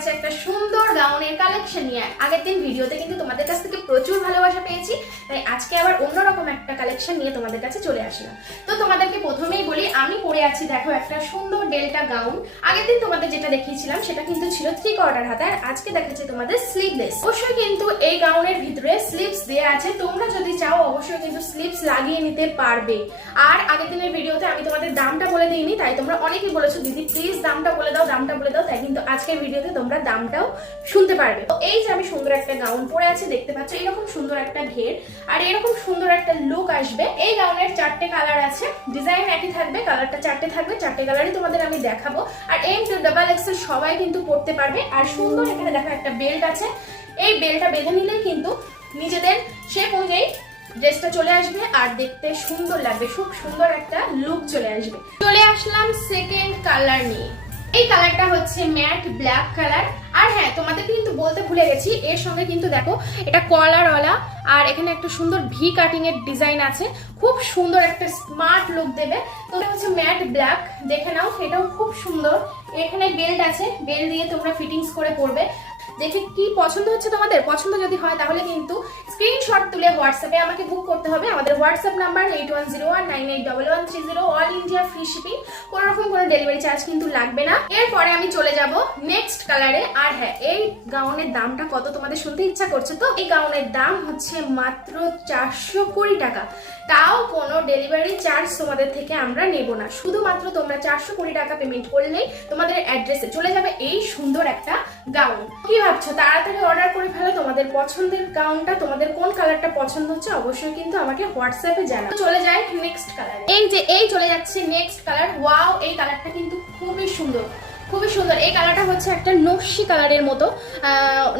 গেছে একটা সুন্দর গাউনের কালেকশন নিয়ে। আগের দিন ভিডিওতে কিন্তু তোমাদের কাছ থেকে প্রচুর ভালোবাসা পেয়েছি, তাই আজকে আবার অন্যরকম একটা কালেকশন নিয়ে তোমাদের কাছে চলে আসলাম। তো তোমাদেরকে প্রথমেই বলি, আমি পরে আছি দেখো একটা সুন্দর ডেল্টা গাউন। আগের দিন তোমাদের যেটা দেখিয়েছিলাম সেটা কিন্তু ছিল 3/4 হাতা, আর আজকে দেখাচ্ছি তোমাদের স্লিভলেস। অবশ্যই কিন্তু এই গাউনের ভিতরে স্লিভস দেয়া আছে, তোমরা যদি চাও অবশ্যই কিন্তু স্লিভস লাগিয়ে নিতে পারবে। আর আগের দিনের ভিডিওতে আমি তোমাদের দামটা বলে দিইনি, তাই তোমরা অনেকেই বলেছো দিদি প্লিজ দামটা বলে দাও, দামটা বলে দাও, তাই কিন্তু আজকের ভিডিওতে তোমরা দামটাও শুনতে পারবে। তো এই যে আমি সুন্দর একটা গাউন পরে আছি, দেখতে পাচ্ছ এরকম সুন্দর একটা ঘের আর এরকম সুন্দর একটা লুক আসবে। এই গাউনের 4টে কালার আছে, ডিজাইন একই থাকবে, কালারটা 4টে থাকবে, 4টে কালারই তোমাদের আমি দেখাবো। আর M to XXL সবাই কিন্তু পরতে পারবে। আর সুন্দর এখানে দেখো একটা বেল্ট আছে, এই বেল্টটা বেঁধে নিলেই কিন্তু নিজেদের শেপ অনুযায়ী ড্রেসটা চলে আসবে আর দেখতে সুন্দর লাগবে, খুব সুন্দর একটা লুক চলে আসবে। চলে আসলাম সেকেন্ড কালার নিয়ে। এই কালারটা হচ্ছে ম্যাট ব্ল্যাক কালার। আর হ্যাঁ, তোমাদের কিন্তু বলতে ভুলে গেছি, এর সঙ্গে কিন্তু দেখো এটা কলারওয়ালা আর এখানে একটা সুন্দর ভি কাটিং এর ডিজাইন আছে, খুব সুন্দর একটা স্মার্ট লুক দেবে। তো এটা হচ্ছে ম্যাট ব্ল্যাক, দেখে নাও, এটাও খুব সুন্দর। এখানে বেল্ট আছে, বেল্ট দিয়ে তোমরা ফিটিংস করে পরবে। দেখে কি পছন্দ হচ্ছে তোমাদের, পছন্দ যদি হয় তাহলে কিন্তু স্ক্রিনশট তুলে হোয়াটসঅ্যাপে আমাকে বুক করতে হবে। আমাদের WhatsApp number 8101981130, all India free shipping, কোনো রকম কোনো ডেলিভারি চার্জ কিন্তু লাগবে না। এরপরে আমি চলে যাব নেক্সট কালারে। আর হ্যাঁ, এই গাউনের দামটা কত তোমাদের শুনতে ইচ্ছা করছে তো? এই গাউনের দাম হচ্ছে মাত্র 420 টাকা, তাও কোনো ডেলিভারি চার্জ তোমাদের থেকে আমরা নেব না। শুধুমাত্র তোমরা 420 টাকা পেমেন্ট করলেই তোমাদের অ্যাড্রেসে চলে যাবে এই সুন্দর একটা গাউন। কি ভাবছো, তাড়াতাড়ি অর্ডার করে ফেলো তোমাদের পছন্দের গাউনটা। তোমাদের কোন কালারটা পছন্দ হচ্ছে অবশ্যই কিন্তু আমাকে হোয়াটসঅ্যাপে জানাও। চলে যাই নেক্সট কালারে। এই চলে যাচ্ছে নেক্সট কালার। ওয়াও, এই কালারটা কিন্তু খুবই সুন্দর, খুবই সুন্দর। এই কালারটা হচ্ছে একটা নস্যি কালারের মতো,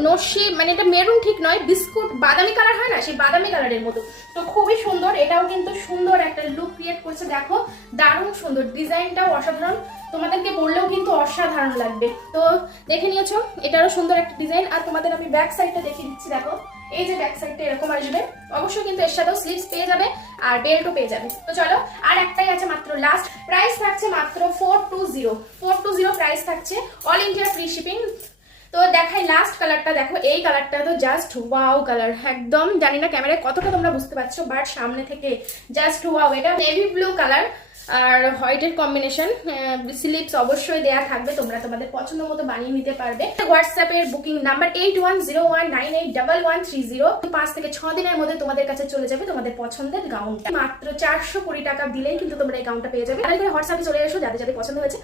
নস্যি মানে এটা মেরুন ঠিক নয়, বিস্কুট বাদামি কালার হয় না, সেই বাদামি কালারের মতো। তো খুবই সুন্দর, এটাও কিন্তু সুন্দর একটা লুক ক্রিয়েট করছে। দেখো দারুণ সুন্দর, ডিজাইনটাও অসাধারণ, তোমাদেরকে বললেও কিন্তু অসাধারণ লাগবে। তো দেখে নিয়েছো, এটারও সুন্দর একটা ডিজাইন। আর তোমাদের আমি ব্যাক সাইডটা দেখিয়ে দিচ্ছি, দেখো এই যে ব্যাক সাইডটা এরকম আসবে। অবশ্যই কিন্তু এর সাথেও স্লিভস পেয়ে যাবে আর বেল্টও পেয়ে যাবে। তো চলো, আর একটাই আছে মাত্র লাস্ট, প্রাইস থাকছে মাত্র 420 প্রাইস থাকছে, অল ইন্ডিয়া ফ্রি শিপিং। তো দেখাই লাস্ট কালারটা। দেখো এই কালারটা তো জাস্ট ওয়াও কালার, একদম জানি না ক্যামেরায় কতটা তোমরা বুঝতে পারছো, বাট সামনে থেকে জাস্ট ওয়াও। এটা নেভি ব্লু কালার আর হোয়াইটের কম্বিনেশন, স্লিভস অবশ্যই দেয়া থাকবে, তোমরা তোমাদের পছন্দ মতো বানিয়ে নিতে পারবে। হোয়াটসঅ্যাপের বুকিং নাম্বার 8101981130, 5 থেকে 6 দিনের মধ্যে তোমাদের কাছে চলে যাবে তোমাদের পছন্দের গাউনটা। মাত্র 420 টাকা দিলেই কিন্তু তোমরা এই গাউনটা পেয়ে যাবে। তাহলে হোয়াটসঅ্যাপে চলে এসো যাদের যাদের পছন্দ হয়েছে।